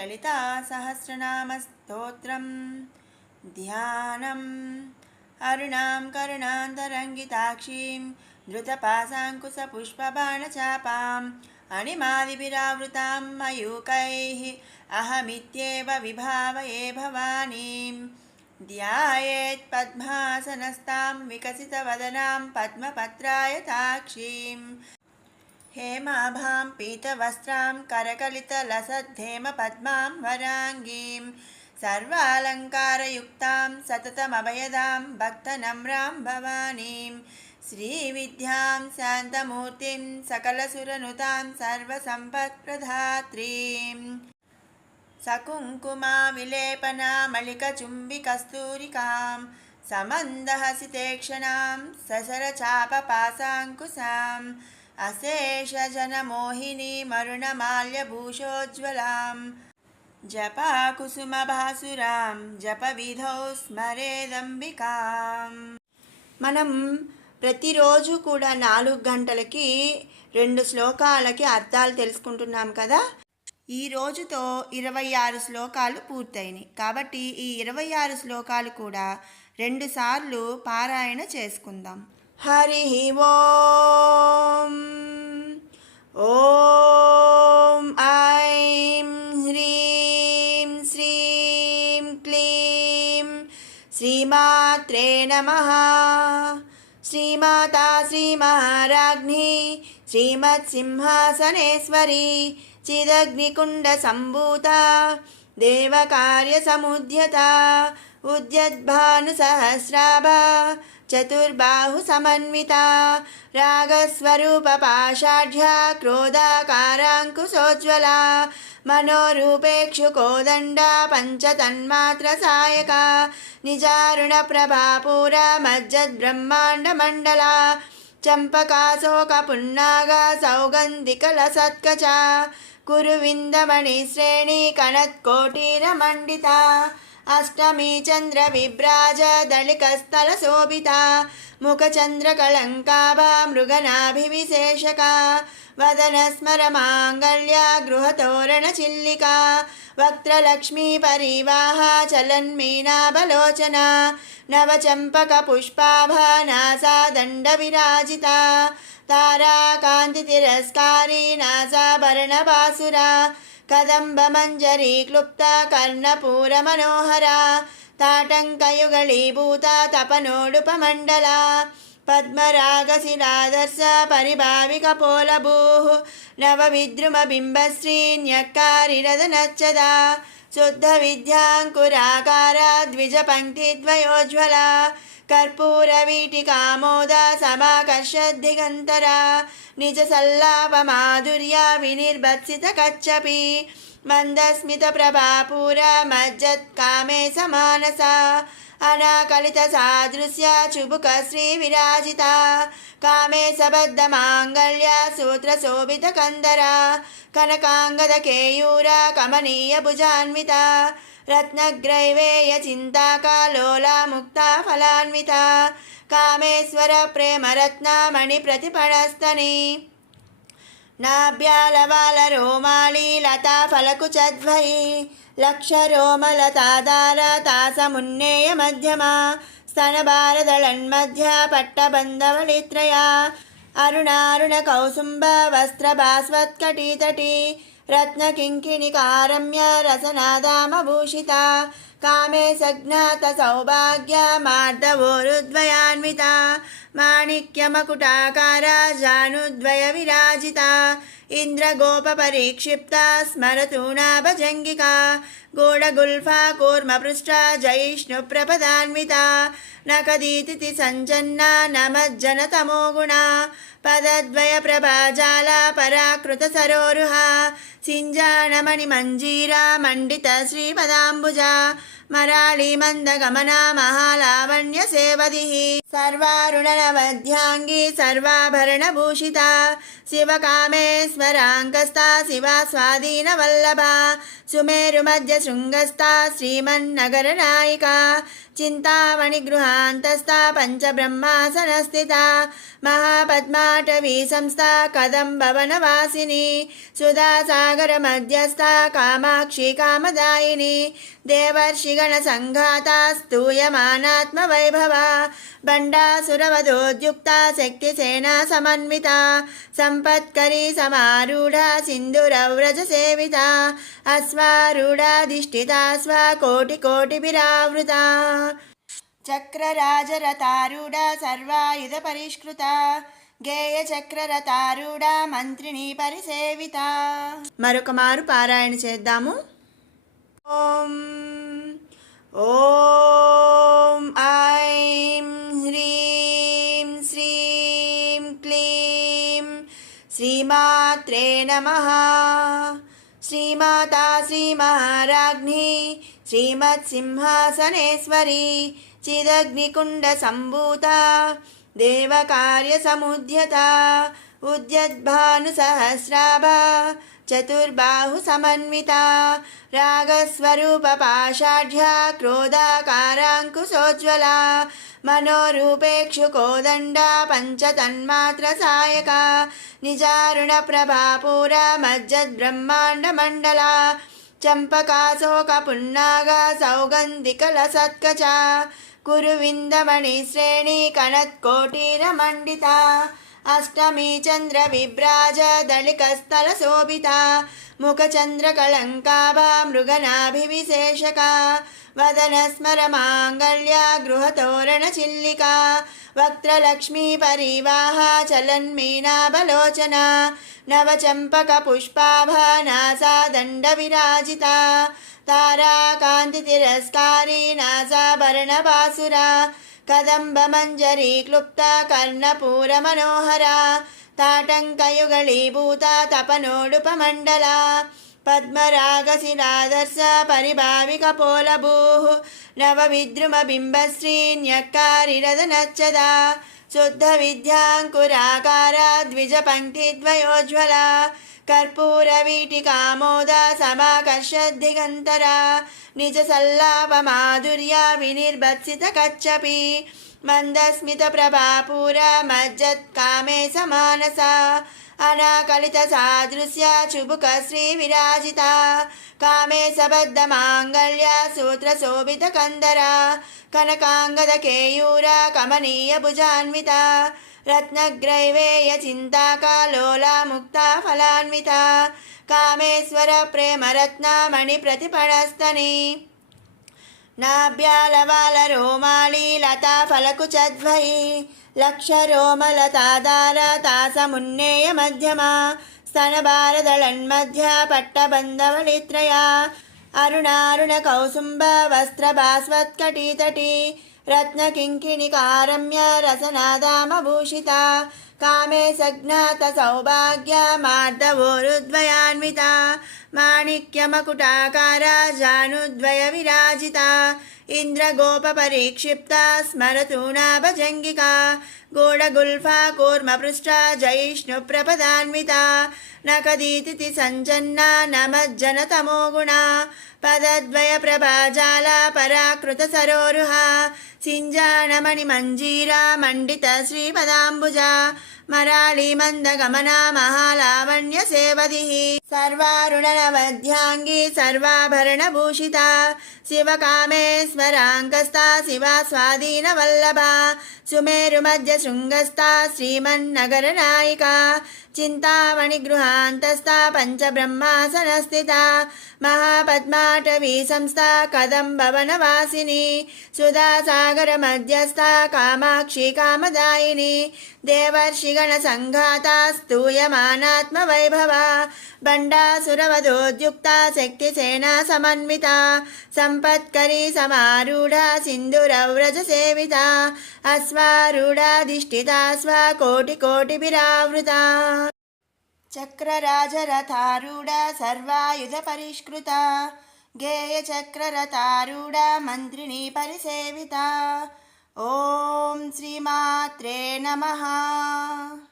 ललिता सहस्रनामस्तोत्रम् ध्यानम् अरुणां करुणान्तरङ्गिताक्षीं धृतपाशाङ्कुशपुष्पबाणचापाम् अणिमादिभिरावृतां मयूकैः अहमित्येव विभावये भवानीं ध्यायेत् पद्मासनस्तां विकसितवदनां पद्मपत्रायताक्षीं हेमाभां पीतवस्त्रां करकलितलसद्धेमपद्मां वराङ्गीं सर्वालङ्कारयुक्तां सततमभयदां भक्तनम्रां भवानीं श्रीविद्यां शान्तमूर्तिं सकलसुरनुतां सर्वसम्पत्प्रदात्रीं सकुङ्कुमाविलेपनामलिकचुम्बिकस्तूरिकां समन्दहसितेक्षणां ससरचापपाशाङ्कुशाम् अशेषजनमोहिनीमरुणमाल्यभूषोज्ज्वलां जपाकुसुमभासुरां जपविधौ स्मरेदम्बिकां। మనం ప్రతిరోజు కూడా 4 గంటలకి 2 శ్లోకాలకి అర్థాలు తెలుసుకుంటున్నాం కదా. ఈ రోజుతో 26 శ్లోకాలు పూర్తయినాయి. కాబట్టి ఈ 26 శ్లోకాలు కూడా 2 సార్లు పారాయణ చేసుకుందాం. హరి ఓం. ఓం ఐం హ్రీం శ్రీం క్లీం శ్రీమాత్రే నమః. శ్రీమాతా శ్రీమహారాజ్ఞి శ్రీమత్సింహాసనేశ్వరి చిదగ్నికుండ సంభూత దేవకార్యసముద్యత ఉద్యద్భానుసహస్రాభ చతుర్బాహు సమన్విత రాగస్వరూపపాషాఢ్య క్రోధాకారాంకుశోజ్వల మనోరూపేక్షుకోదండ పంచతన్మాత్ర సాయక నిజారుణ ప్రభాపూర మజ్జద్బ్రహ్మాండమండల చంపకాశోక పున్నాగ సౌగంధికలసత్కచ కురువిందమణిశ్రేణి కణత్కోటీరమండిత అష్టమీ చంద్ర విభ్రాజ దళికస్థల శోభిత ముఖచంద్రకళంకాభ మృగనాభివిశేషక వదన స్మర మాంగళ్య గృహతోరణ చిల్లిక వక్త్రలక్ష్మీ పరివాహ చలన్మీనాభలోచన నవచంపక పుష్పాభ నాసా దండ విరాజిత తారాకాంతి తిరస్కారీ నాసాభరణ బాసుర కదంబ మంజరీ క్లుప్త కర్ణపూర మనోహర తాటంకయుగళీభూత తపనోడుపమండల పద్మరాగశిలాదర్శ పరిభావిక పోలభూ నవ విద్రుమ బింబశ్రీన్యక్కారిరదనచ్చద శుద్ధ విద్యాంకురాకార ద్విజ పంక్తిద్వయోజ్వల కర్పూర వీటికామోద సమాకర్షద్దిగంతర నిజ సల్లాప మాధుర్య వినిర్భత్సిత కచ్చపి మందస్మిత ప్రభాపూర మజ్జత్ కామే సమానస అనాకలిత సాదృశ్య చుబుక శ్రీ విరాజిత కామే సబద్ధ మాంగళ్య సూత్ర శోభిత కందర కనకాంగద కేయూర కమనీయ భుజాన్విత రత్నగ్రైవేయ చింతాకాలోలా ముక్తా ఫలాన్విత కామేశ్వర ప్రేమరత్న మణి ప్రతిపణస్తని నాభ్యాలవాల రోమాళి లతా ఫలకుచద్వయి లక్షరోమలతాదార తాసమున్నేయ మధ్యమ స్తనభారదళన్మధ్య పట్టబంధవళిత్రయ అరుణారుణ కౌసుంభ వస్త్రభాస్వత్కటీతటీ రత్నకింకిణికారమ్య రసనాదామభూషిత కామే సజ్ఞాత సౌభాగ్య మార్దవోరుద్వయాన్విత మాణిక్యమకుటాకార జానుద్వయ విరాజిత ఇంద్రగోప పరిక్షిప్త స్మరతూణాభజంగిక గోడగుల్ఫా కూర్మపృష్ఠ జయిష్ణు ప్రపదాన్విత నకదీతి సంజన్న నమజ్జనతమోగుణ పదద్వయ ప్రభాజాల పరాకృత సరోరుహ సింజాణమణి మంజీరా మండిత శ్రీపదాంబుజ మరాళి మందగమన మహాలావణ్య సేవది సర్వారుణనవధ్యాంగి సర్వాభరణ భూషిత శివకామేశ్వర स्मराङ्कस्ता शिवा स्वाधीनवल्लभा सुमेरुमध्यशृङ्गस्ता श्रीमन्नगरनायिका चिन्तामणिगृहान्तस्था पञ्चब्रह्मासनस्थिता महापद्माटवी संस्था कदम्बवनवासिनी सुधासागरमध्यस्था कामाक्षी कामदायिनी देवर्षिगणसङ्घाता स्तूयमानात्मवैभवा बण्डासुरवधोद्युक्ता शक्तिसेना समन्विता सम्पत्करी समारूढा सिन्दूरव्रजसेविता अश्वारूढाधिष्ठिता स्वकोटिकोटिभिरावृता चक्रराजरथारूढा सर्वायुधपरिष्कृता గేయచక్రరథారూఢా మంత్రిని పరిసేవిత. మరొక మారు పారాయణ చేద్దాము. ఓం ఓం ఐం హ్రీం శ్రీం క్లీం శ్రీమాత్రే నమః. శ్రీమాతా శ్రీమహారాజ్ఞి శ్రీమత్సింహాసనేశ్వరి చిదగ్నికుండ సంభూతా देवकार्यसमुद्यता उद्यद्भानुसहस्राभा चतुर्बाहुसमन्विता रागस्वरूपपाषाढ्या क्रोधाकाराङ्कुशोज्ज्वला मनोरूपेक्षुकोदण्डा पञ्चतन्मात्रसायका निजारुणप्रभापूरा मज्जद्ब्रह्माण्डमण्डला चम्पकाशोकपुन्नागा सौगन्धिकलसत्कचा कुरुविन्दमणिश्रेणी कणत्कोटिरमण्डिता अष्टमी चन्द्रविभ्राज दलिकस्थलशोभिता मुखचन्द्रकलङ्काभा मृगनाभिविशेषका वदनस्मरमाङ्गल्या गृहतोरणचिल्लिका वक्त्रलक्ष्मीपरिवाहा चलन्मीनाबलोचना नवचम्पकपुष्पाभा नासादण्डविराजिता ताराकान्तितिरस्कारी नासाभरणबासुरा कदम्बमञ्जरी क्लुप्ता कर्णपूरमनोहरा ताटङ्कयुगलीभूता तपनोडुपमण्डला पद्मरागशिलादर्श परिभाविकपोलभूः नवविद्रुमबिम्बश्रीन्यक्कारिरदनच्छदा शुद्धविद्याङ्कुराकारा द्विजपङ्क्तिद्वयोज्ज्वला कर्पूरवीटिकामोदा समाकर्षद्दिगन्तरा निजसल्लापमाधुर्या विनिर्भत्सितकच्छपि मन्दस्मितप्रभापूरा मज्जत्कामे समानसा अनाकलितसादृश्या चुबुकश्रीविराजिता कामे सबद्धमाङ्गल्या सूत्रशोभितकन्दरा कनकाङ्गदकेयूरा कमनीयभुजान्विता रत्नग्रैवेयचिन्ताकालोला मुक्ता फलान्विता कामेश्वर प्रेमरत्नामणिप्रतिपणस्तनी नाभ्यालवालरोमाली लता फलकुचध्वयी लक्षरोमलतादारतासमुन्नेय मध्यमा स्तनभारदळन्मध्या पट्टबन्धवलित्रया अरुणारुणकौसुम्ब वस्त्रभास्वत्कटीतटी रत्नकिङ्किणिकारम्य रसनादामभूषिता कामे सघ्नातसौभाग्या मार्दवोरुद्वयान्विता माणिक्यमकुटाकारा जानुद्वयविराजिता इन्द्रगोपपरिक्षिप्ता स्मरतु नाभजङ्गिका गोडगुल्फा कूर्मपृष्ठा जयिष्णुप्रपदान्विता नकदीतिथि सञ्जन्ना नमज्जनतमो गुणा पदद्वयप्रभाजाला पराकृतसरोरुहा सिञ्जाणमणिमञ्जीरा मण्डितश्रीपदाम्बुजा मराळीमन्दगमना महालावण्यसेवधिः सर्वारुणनवध्याङ्गी सर्वाभरणभूषिता शिवकामेश्वराङ्कस्था शिवा स्वाधीनवल्लभा सुमेरुमध्यशृङ्गस्था श्रीमन्नगरनायिका चिन्तामणिगृहान्तस्था पञ्चब्रह्मासनस्थिता महापद्माटवी संस्था कदम्बवनवासिनी सुधासागरमध्यस्था कामाक्षी कामदायिनी देवर्षिगणसङ्घाता स्तूयमानात्मवैभवा बण्डासुरवधोद्युक्ता शक्तिसेना समन्विता सम्पत्करी समारूढा सिन्दूरव्रजसेविता अश्वारूढाधिष्ठिता स्वकोटिकोटिभिरावृता चक्रराजरथारूढा सर्वायुधपरिष्कृता गेयचक्ररथारूढा मन्त्रिणी परिसेविता. ॐ श्रीमात्रे नमः.